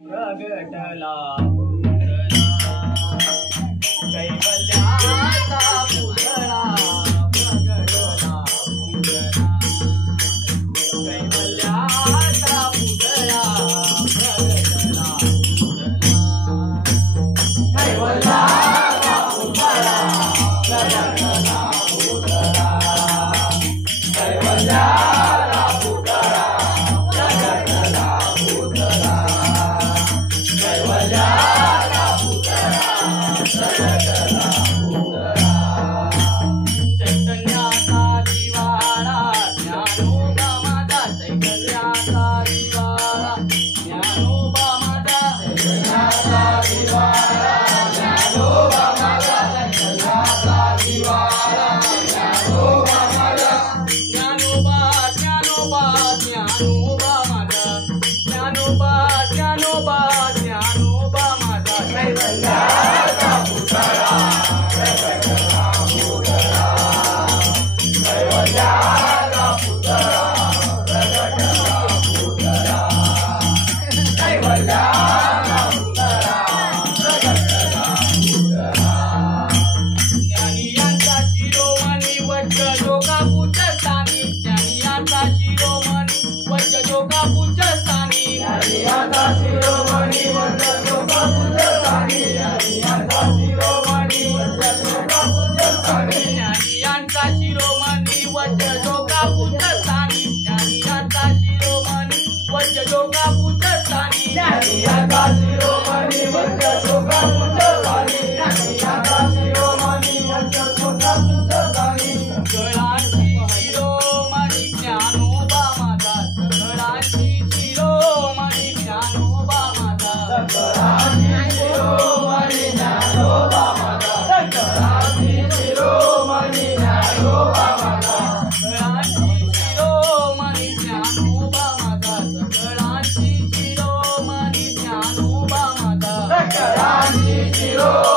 प्रगटला कैवल्याचा पुतळा प्रगटला कैवल्याचा पुतळा प्रगटला कैवल्याचा पुतळा प्रगटला कैवल्याचा पुतळा चैतन्याचा दिवाळा ज्ञानोबा माझा चैतन्याचा दिवाळा ज्ञानोबा माझा चैतन्याचा दिवाळा ज्ञानोबा माझा चैतन्याचा दिवाळा ज्ञानोबा माझा ज्ञानोबा ज्ञानोबा ज्ञानोबा माझा ज्ञानोबा ज्ञानोबा ज्ञानोबा माझा कैवल्याचा पुतळा प्रगटला पुतळा कैवल्याचा पुतळा प्रगटला पुतळा कैवल्याचा पुतळा प्रगटला पुतळा ज्ञानियांचा शिरोमणी वज्र जोगा पूजस्थानी ज्ञानियांचा शिरोमणी वज्र जोगा पूजस्थानी ज्ञानियांचा शिरोमणी वज्र जोगा पूजस्थानी ज्ञानियांचा शिरोमणी वज्र जोगा पूजस्थानी ज्ञानियांचा शिरोमणी वज्र जोगा पूजस्थानी ज्ञानियांचा शिरोमणी वज्र जोगा पूजस्थानी ज्ञानियांचा शिरोमणी वज्र जोगा पूजस्थानी ज्ञानियांचा शिरोमणी वज्र जोगा पूजस्थानी सकळांची शिरोमणी ज्ञानोबा माझा सकळांची शिरोमणी ज्ञानोबा माझा सकळांची शिरोमणी ज्ञानोबा माझा सकळांची शिरोमणी ज्ञानोबा माझा सकळांची शिरोमणी ज्ञानोबा माझा सकळांची शिरोमणी ज्ञानोबा माझा सकळांची शिरोमणी